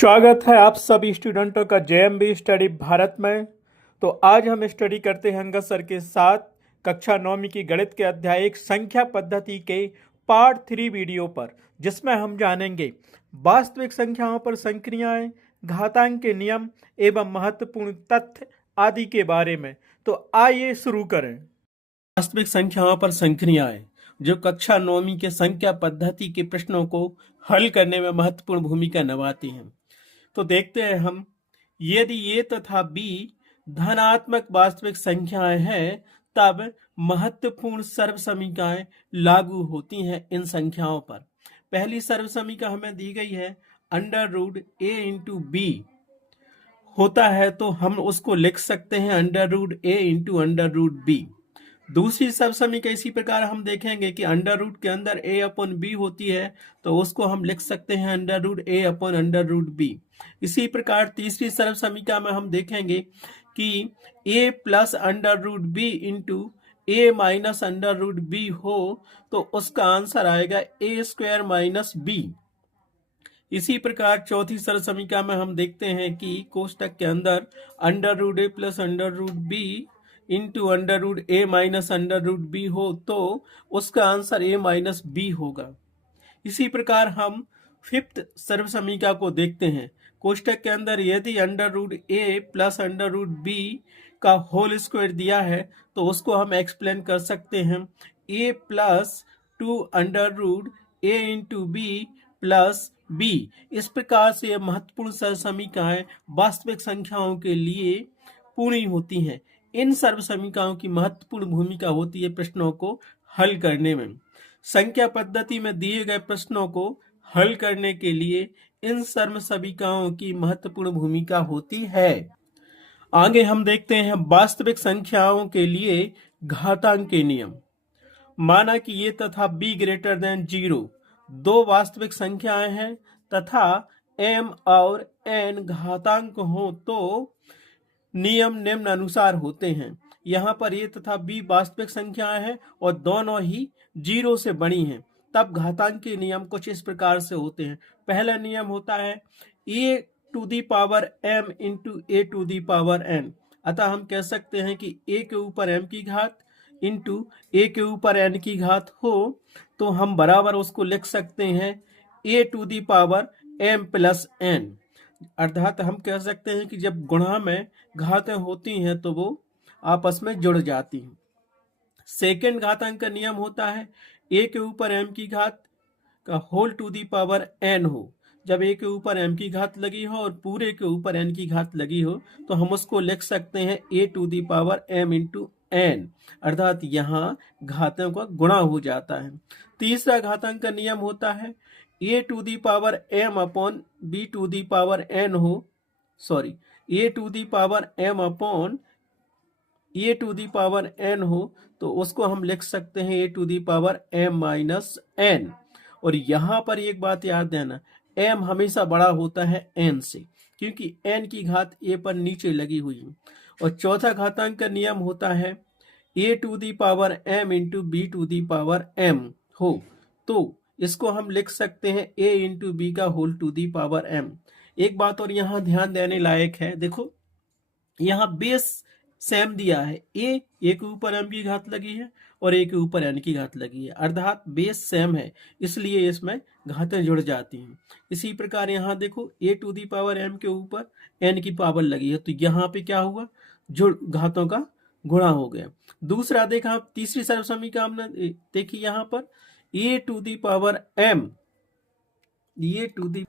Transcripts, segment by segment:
स्वागत है आप सभी स्टूडेंटों का जेएमबी स्टडी भारत में। तो आज हम स्टडी करते हैं अंगद सर के साथ कक्षा 9वीं की गणित के अध्याय एक संख्या पद्धति के पार्ट 3 वीडियो पर, जिसमें हम जानेंगे वास्तविक संख्याओं पर संक्रियाएं, घातांक के नियम एवं महत्वपूर्ण तथ्य आदि के बारे में। तो आइए शुरू करें। वास्तविक संख्याओं पर संक्रियाएं जो कक्षा 9वीं के संख्या पद्धति के प्रश्नों को हल करने में महत्वपूर्ण भूमिका निभाती हैं। तो देखते हैं हम, यदि ए तथा बी धनात्मक वास्तविक संख्याएं हैं तब महत्वपूर्ण सर्वसमीकाएं लागू होती हैं इन संख्याओं पर। पहली सर्वसमीका हमें दी गई है अंडर रूट ए इंटू बी होता है, तो हम उसको लिख सकते हैं अंडर रूट ए इंटू अंडर रूट बी। दूसरी सर्वसमीका इसी प्रकार हम देखेंगे कि अंडर रूट के अंदर ए अपॉन बी होती है, तो उसको हम लिख सकते हैं under root A upon under root B. इसी प्रकार तीसरी सर्वसमीका में हम देखेंगे कि A plus under root B into A minus under root B हो, तो उसका आंसर आएगा ए स्क्वायर माइनस बी। इसी प्रकार चौथी सर्वसमीका में हम देखते हैं कि कोष्टक के अंदर under root A plus under root B into under root A minus under root B हो, तो उसका आंसर ए माइनस बी होगा। इसी प्रकार हम फिफ्थ सर्वसमीका को देखते हैं। कोष्टक के अंदर यदि under root A plus under root B का होल स्क्वायर दिया है, तो उसको हम एक्सप्लेन कर सकते हैं ए प्लस 2 अंडर रूट ए इंटू बी प्लस बी। इस प्रकार से महत्वपूर्ण सर्वसमीकाएं वास्तविक संख्याओं के लिए पूरी होती हैं। इन सर्वसमीकाओं की महत्वपूर्ण भूमिका होती है प्रश्नों को हल करने में। संख्या पद्धति में दिए गए प्रश्नों को हल करने के लिए इन सर्वसमीकाओं की महत्वपूर्ण भूमिका होती है। आगे हम देखते हैं वास्तविक संख्याओं के लिए घातांक के नियम। माना कि ये तथा b ग्रेटर देन 0 दो वास्तविक संख्याएं हैं तथा m और n घातांक हो, तो नियम निम्न अनुसार होते हैं। यहाँ पर a तथा b वास्तविक संख्याएं हैं और दोनों ही 0 से बड़ी हैं, तब घातांक के नियम कुछ इस प्रकार से होते हैं। पहला नियम होता है a to the power m into a to the power n। अतः हम कह सकते हैं कि a के ऊपर m की घात इंटू a के ऊपर n की घात हो, तो हम बराबर उसको लिख सकते हैं a to the power m plus n। अर्थात हम कह सकते हैं कि जब गुणा में घातें होती हैं तो वो आपस में जुड़ जाती हैं। सेकेंड घातांक का नियम होता है a के ऊपर m की घात का whole to the power n हो। जब a के ऊपर m की घात लगी हो और पूरे के ऊपर n की घात लगी हो, तो हम उसको लिख सकते हैं a to the power m into n। अर्थात यहाँ घातों का गुणा हो जाता है। तीसरा घातांक का नियम होता है a to the power m upon b to the power n हो, sorry a to the power m upon a to the power n हो, तो उसको हम लिख सकते हैं a to the power m minus n। और यहाँ पर एक बात याद देना, m हमेशा बड़ा होता है n से, क्योंकि n की घात a पर नीचे लगी हुई है। और चौथा घातांक का नियम होता है a to the power m into B to the power m हो, तो इसको हम लिख सकते हैं a इंटू बी का whole to the power m। एक बात और यहाँ ध्यान देने लायक है, देखो यहाँ बेस सेम दिया है, a के ऊपर m की घात लगी है और a के ऊपर n की घात लगी है, अर्थात बेस सेम है, इसलिए इसमें घातें जुड़ जाती हैं। इसी प्रकार यहाँ देखो a to the power m के ऊपर n की पावर लगी है, तो यहाँ पे क्या हुआ, जुड़ घातों का गुणा हो गया। दूसरा देखा, तीसरी सर्वसमीका हमने देखी यहाँ पर a to the power m, a to the.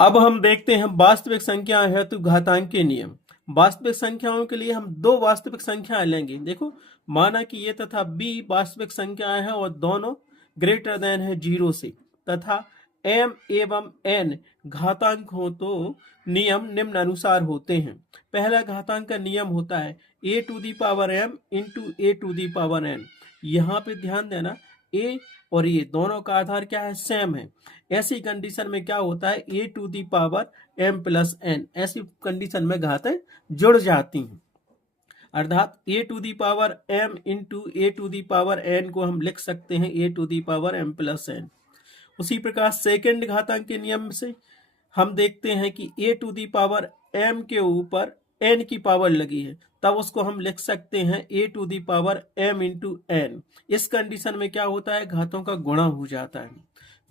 अब हम देखते हैं वास्तविक संख्या हेतु घातांक के नियम। वास्तविक संख्याओं के लिए हम दो वास्तविक संख्याएं लेंगे। देखो, माना कि ये तथा b वास्तविक संख्याएं हैं और दोनों ग्रेटर देन है 0 से, तथा m एवं n घातांक हो, तो नियम निम्न अनुसार होते हैं। पहला घातांक का नियम होता है a to the power m into a to the power n। यहाँ पे ध्यान देना, a और ये दोनों का आधार क्या है, सेम है। ऐसी कंडीशन में क्या होता है, a to the power m plus n, ऐसी कंडीशन में घातें जुड़ जाती हैं। अर्थात a to the power m into a to the power n को हम लिख सकते हैं a to the power m plus n। उसी प्रकार सेकेंड घातांक के नियम से हम देखते हैं कि a to the power m के ऊपर n की पावर लगी है, तब उसको हम लिख सकते हैं a to the power m into n। इस कंडीशन में क्या होता है, घातों का गुणा हो जाता है।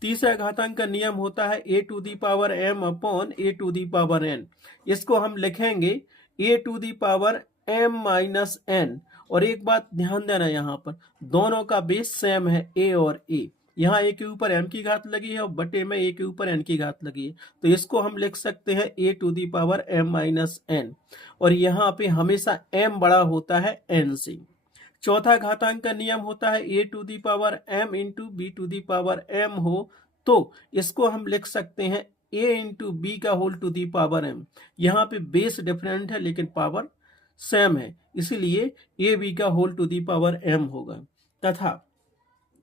तीसरा घातांक का नियम होता है a to the power m upon a to the power n। इसको हम लिखेंगे a to the power m minus n। और एक बात ध्यान देना, यहाँ पर दोनों का बेस सेम है a और a। यहाँ a के ऊपर m की घात लगी है और बटे में a के ऊपर n की घात लगी है, तो इसको हम लिख सकते हैं a to the power m minus n। और यहाँ पे हमेशा m बड़ा होता है n से। चौथा घातांक का नियम होता है a to the power m into B to the power m हो, तो इसको हम लिख सकते हैं a इंटू बी का whole to the power m। यहाँ पे बेस डिफरेंट है लेकिन पावर सेम है, इसीलिए ए बी का whole to the power m होगा। तथा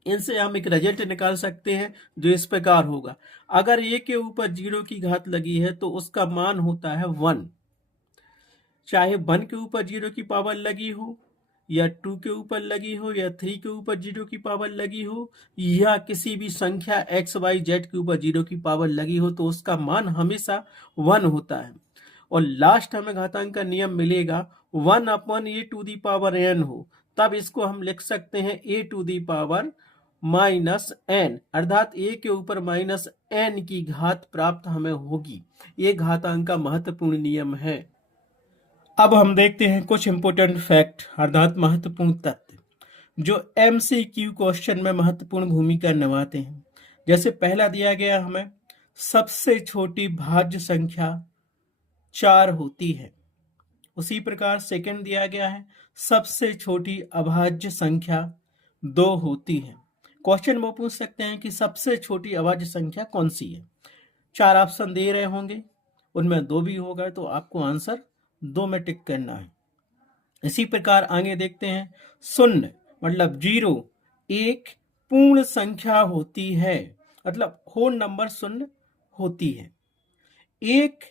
इनसे हम एक रिजल्ट निकाल सकते हैं जो इस प्रकार होगा, अगर a के ऊपर 0 की घात लगी है तो उसका मान होता है 1। चाहे 1 के ऊपर 0 की पावर लगी हो, या 2 के ऊपर लगी हो, या 3 के ऊपर 0 की पावर लगी हो, या किसी भी संख्या x y z के ऊपर 0 की पावर लगी हो, तो उसका मान हमेशा 1 होता है। और लास्ट हमें घातांक का नियम मिलेगा 1 upon a to the power n हो, तब इसको हम लिख सकते हैं a to the power minus n, अर्थात a के ऊपर माइनस n की घात प्राप्त हमें होगी। ये घातांक का महत्वपूर्ण नियम है। अब हम देखते हैं कुछ इंपोर्टेंट फैक्ट अर्थात महत्वपूर्ण तथ्य जो MCQ क्वेश्चन में महत्वपूर्ण भूमिका निभाते हैं। जैसे पहला दिया गया हमें सबसे छोटी भाज्य संख्या 4 होती है, उसी प्रकार सेकंड दिया गया है सबसे छोटी अभाज्य संख्या 2 होती है। क्वेश्चन में पूछ सकते हैं कि सबसे छोटी अभाज्य संख्या कौन सी है। 4 ऑप्शन दे रहे होंगे, उनमें 2 भी होगा, तो आपको आंसर 2 में टिक करना है। इसी प्रकार आगे देखते हैं शून्य मतलब 0 एक पूर्ण संख्या होती है, मतलब होल नंबर शून्य होती है। एक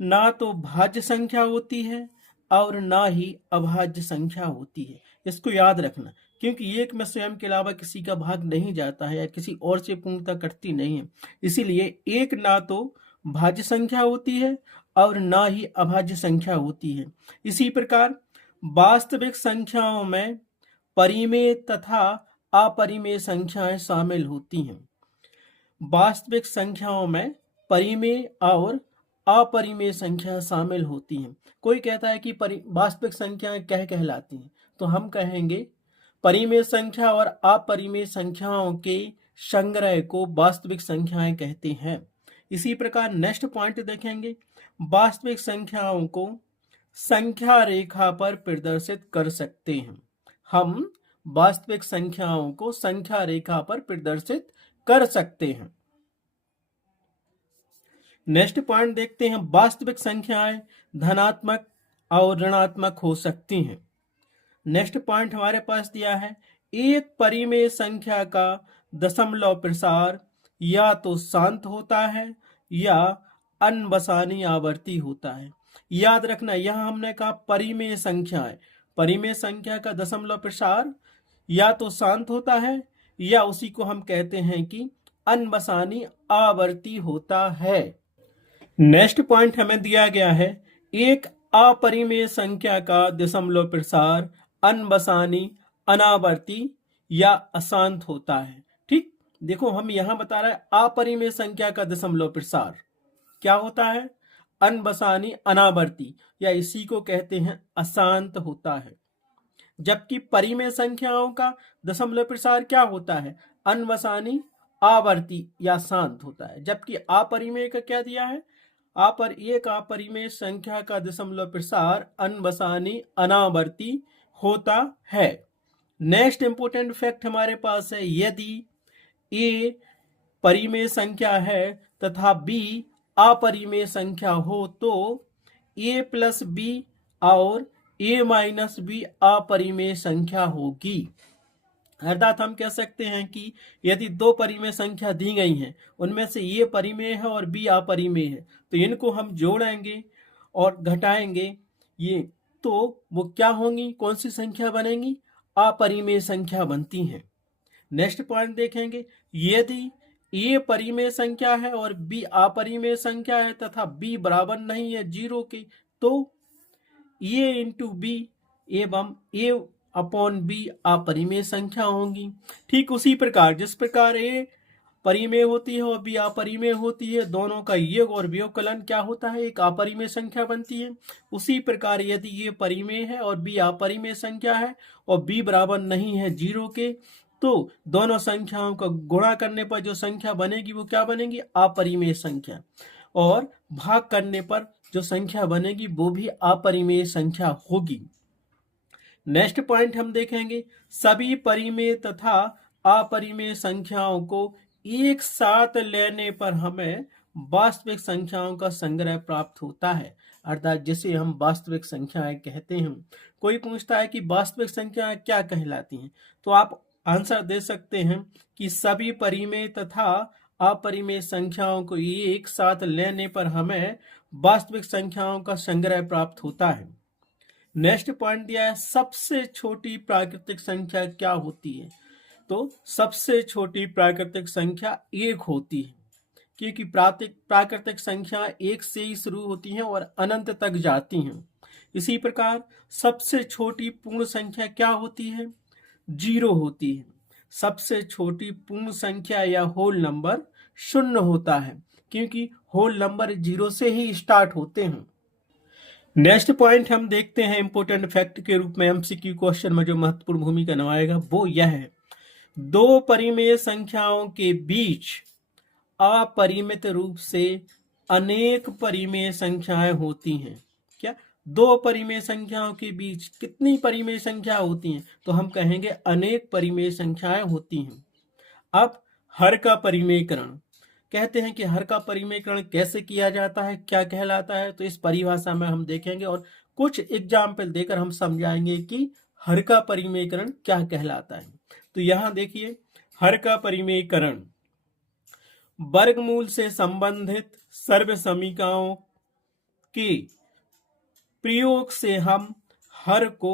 ना तो भाज्य संख्या होती है और ना ही अभाज्य संख्या होती है। इसको याद रखना, क्योंकि एक में स्वयं के अलावा किसी का भाग नहीं जाता है या किसी और से पूर्णता कटती नहीं है, इसीलिए एक ना तो भाज्य संख्या होती है और ना ही अभाज्य संख्या होती है। इसी प्रकार वास्तविक संख्याओं में परिमेय तथा अपरिमेय संख्याएं शामिल होती हैं। वास्तविक संख्याओं में परिमेय और अपरिमेय संख्या शामिल होती हैं। कोई कहता है कि वास्तविक संख्याएं क्या कहलाती हैं, तो हम कहेंगे परिमेय संख्या और अपरिमेय संख्याओं के संग्रह को वास्तविक संख्याएं कहते हैं। इसी प्रकार नेक्स्ट पॉइंट देखेंगे, वास्तविक संख्याओं को संख्या रेखा पर प्रदर्शित कर सकते हैं। हम वास्तविक संख्याओं को संख्या रेखा पर प्रदर्शित कर सकते हैं। नेक्स्ट पॉइंट देखते हैं, वास्तविक संख्याएं धनात्मक और ऋणात्मक हो सकती हैं। नेक्स्ट पॉइंट हमारे पास दिया है, एक परिमेय संख्या का दशमलव प्रसार या तो शांत होता है या अनबसानी आवर्ती होता है। याद रखना, यहां हमने कहा परिमेय संख्या है, परिमेय संख्या का दशमलव प्रसार या तो शांत होता है या उसी को हम कहते हैं कि अनबसानी आवर्ती होता है। नेक्स्ट पॉइंट हमें दिया गया है, एक अपरिमेय संख्या का दशमलव प्रसार अनबसानी अनावर्ती या अशांत होता है। ठीक, देखो हम यहां बता रहे हैं अपरिमेय संख्या का दशमलव प्रसार क्या होता है, अनबसानी अनावर्ती या इसी को कहते हैं अशांत होता है। जबकि परिमेय संख्याओं का दशमलव प्रसार क्या होता है, अनबसानी आवर्ती या शांत होता है। जबकि अपरिमेय का क्या दिया है, एक अपरिमेय संख्या का दशमलव प्रसार अनबसानी अनावर्ती होता है। नेक्स्ट इंपोर्टेंट फैक्ट हमारे पास है, यदि ए परिमेय संख्या है तथा बी अपरिमेय संख्या हो तो ए प्लस बी और ए माइनस बी अपरिमेय संख्या होगी। अर्थात हम कह सकते हैं कि यदि 2 परिमेय संख्या दी गई हैं, उनमें से ये परिमेय है और बी अपरिमेय है, तो इनको हम जोड़ेंगे और घटाएंगे ये, तो वो क्या होंगी, कौन सी संख्या बनेंगी, अपरिमेय संख्या बनती हैं। नेक्स्ट पॉइंट देखेंगे, यदि ए परिमेय संख्या है और बी अपरिमेय संख्या है तथा बी बराबर नहीं है 0 के, तो ए इंटू बी एवं ए अपॉन बी अपरिमेय संख्या होंगी। ठीक उसी प्रकार जिस प्रकार ए परिमेय होती है और बी अपरिमेय होती है, दोनों का योग और व्यवकलन क्या होता है, एक अपरिमेय संख्या बनती है। उसी प्रकार यदि ये परिमेय है और बी अपरिमेय संख्या है और बी बराबर नहीं है 0 के, तो दोनों संख्याओं का गुणा करने पर जो संख्या बनेगी वो क्या बनेगी, अपरिमेय संख्या, और भाग करने पर जो संख्या बनेगी वो भी अपरिमेय संख्या होगी। नेक्स्ट पॉइंट हम देखेंगे, सभी परिमेय तथा अपरिमेय संख्याओं को एक साथ लेने पर हमें वास्तविक संख्याओं का संग्रह प्राप्त होता है, अर्थात जिसे हम वास्तविक संख्याएं कहते हैं। कोई पूछता है कि वास्तविक संख्याएं क्या कहलाती हैं, तो आप आंसर दे सकते हैं कि सभी परिमेय तथा अपरिमेय संख्याओं को एक साथ लेने पर हमें वास्तविक संख्याओं का संग्रह प्राप्त होता है। नेक्स्ट पॉइंट दिया है, सबसे छोटी प्राकृतिक संख्या क्या होती है, तो सबसे छोटी प्राकृतिक संख्या 1 होती है, क्योंकि प्राकृतिक संख्या 1 से ही शुरू होती हैं और अनंत तक जाती हैं। इसी प्रकार सबसे छोटी पूर्ण संख्या क्या होती है, 0 होती है। सबसे छोटी पूर्ण संख्या या होल नंबर 0 होता है, क्योंकि होल नंबर 0 से ही स्टार्ट होते हैं। नेक्स्ट पॉइंट हम देखते हैं इंपोर्टेंट फैक्ट के रूप में एमसीक्यू क्वेश्चन में जो महत्वपूर्ण भूमिका निभाएगा वो यह है, दो परिमेय संख्याओं के बीच अपरिमित रूप से अनेक परिमेय संख्याएं होती हैं। क्या दो परिमेय संख्याओं के बीच कितनी परिमेय संख्या होती हैं, तो हम कहेंगे अनेक परिमेय संख्याएं होती हैं। अब हर का परिमेयकरण कहते हैं कि हर का परिमेयकरण कैसे किया जाता है, क्या कहलाता है, तो इस परिभाषा में हम देखेंगे और कुछ एग्जाम्पल देकर हम समझाएंगे कि हर का परिमेयकरण क्या कहलाता है। तो यहां देखिए, हर का परिमेयकरण वर्गमूल से संबंधित सर्व समीकरणों के प्रयोग से हम हर को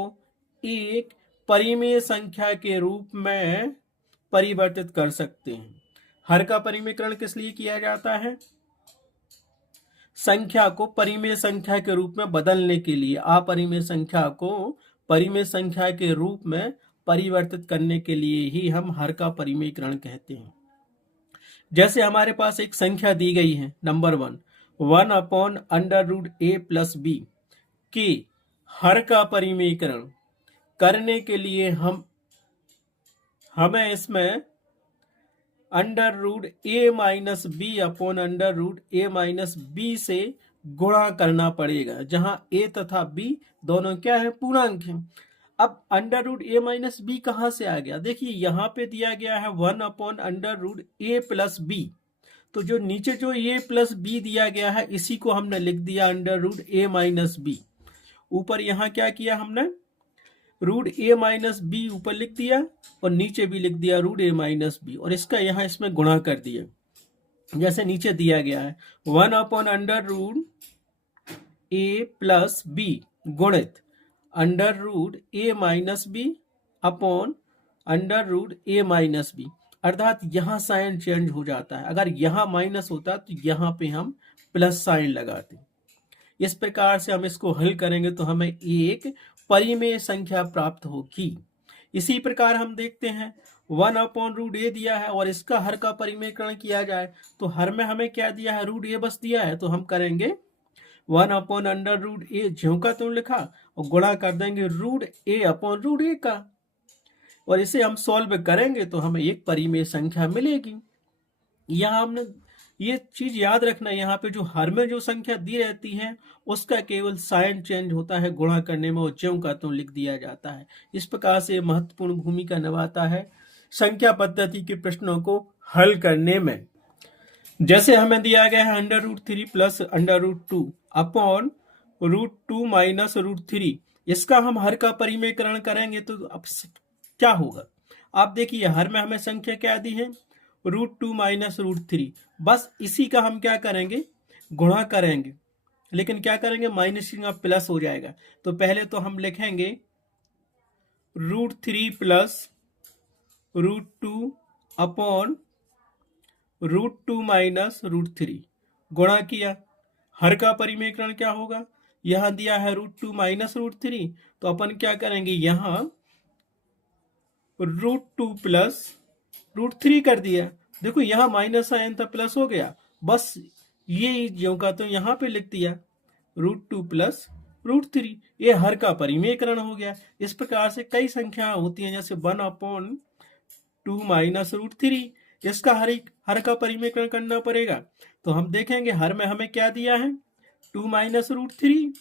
एक परिमेय संख्या के रूप में परिवर्तित कर सकते हैं। हर का परिमेयकरण किस लिए किया जाता है, संख्या को परिमेय संख्या के रूप में बदलने के लिए, अपरिमेय संख्या को परिमेय संख्या के रूप में परिवर्तित करने के लिए ही हम हर का परिमेयकरण कहते हैं। जैसे हमारे पास एक संख्या दी गई है number 1 upon under root A plus B के हर का परिमेयकरण करने के लिए हमें इसमें under root A minus B upon under root A minus B से गुणा करना पड़ेगा, जहां ए तथा बी दोनों क्या है, पूर्णांक हैं। अब under root A minus B कहां से आ गया, देखिए यहां पे दिया गया है 1 upon under root A plus B, तो जो नीचे जो ए प्लस बी दिया गया है इसी को हमने लिख दिया under root A minus B. ऊपर यहां क्या किया हमने, रूट ए माइनस बी ऊपर लिख दिया और नीचे भी लिख दिया रूट ए माइनस बी, और इसका यहाँ इसमें गुणा कर दिया जैसे नीचे दिया गया है 1 upon under root A plus B गुणित under root A minus B upon under root A minus B, अर्थात यहाँ साइन चेंज हो जाता है। अगर यहाँ माइनस होता तो यहाँ पे हम प्लस साइन लगाते। इस प्रकार से हम इसको हल करेंगे तो हमें एक परिमेय संख्या प्राप्त होगी। इसी प्रकार हम देखते हैं 1 अपॉन रूट ए दिया है और इसका हर का परिमेयकरण किया जाए तो हर में हमें क्या दिया है, रूट ए बस दिया है, तो हम करेंगे 1 अपॉन अंडर रूट ए ज्यों का त्यों लिखा और गुणा कर देंगे रूट ए अपॉन रूट ए का, और इसे हम सॉल्व करेंगे तो हमें एक परिमेय संख्या मिलेगी। यहाँ हमने ये चीज याद रखना, यहाँ पे जो हर में जो संख्या दी रहती है उसका केवल साइन चेंज होता है गुणा करने में, और ज्यों का त्यों लिख दिया जाता है। इस प्रकार से महत्वपूर्ण भूमिका निभाता है संख्या पद्धति के प्रश्नों को हल करने में। जैसे हमें दिया गया है under root 3 plus under root 2 upon root 2 minus root 3, इसका हम हर का परिमेयकरण करेंगे तो अब क्या होगा, आप देखिए हर में हमें संख्या क्या दी है, रूट 2 माइनस रूट 3, बस इसी का हम क्या करेंगे, गुणा करेंगे, लेकिन क्या करेंगे, माइनस का प्लस हो जाएगा। तो पहले तो हम लिखेंगे root 3 plus root 2 upon √2 minus √3 गुणा किया, हर का परिमेयकरण क्या होगा, यहां दिया है √2 माइनस √3, तो अपन क्या करेंगे, यहां √2 प्लस √3 कर दिया। देखो यहां माइनस साइन था, प्लस हो गया, बस ये जो का तो यहां पे लिख दिया √2 प्लस √3, ये हर का परिमेयकरण हो गया। इस प्रकार से कई संख्या होती हैं, जैसे 1/2 माइनस √3, इसका हर का परिमेयकरण करना पड़ेगा। तो हम देखेंगे हर में हमें क्या दिया है, 2 माइनस √3,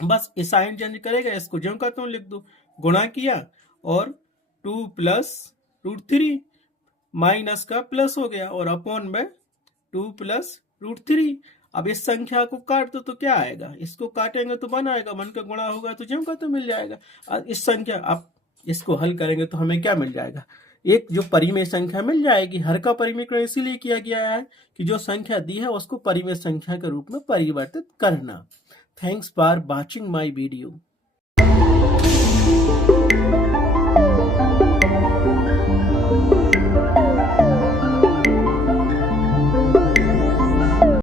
बस ये साइन चेंज करेगा, इसको ज्यों का त्यों लिख दो, गुणा किया और 2 प्लस √3 माइनस का प्लस हो गया और अपॉन में 2 प्लस √3। अब इस संख्या को काट दो तो क्या आएगा, इसको काटेंगे तो 1 आएगा, 1 का गुणा होगा तो ज्यों का तो मिल जाएगा। इस संख्या अब इसको हल करेंगे तो हमें क्या मिल जाएगा, एक जो परिमेय संख्या मिल जाएगी। हर का परिमेयकरण इसीलिए किया गया है कि जो संख्या दी है उसको परिमेय संख्या के रूप में परिवर्तित करना। Thanks for watching my video.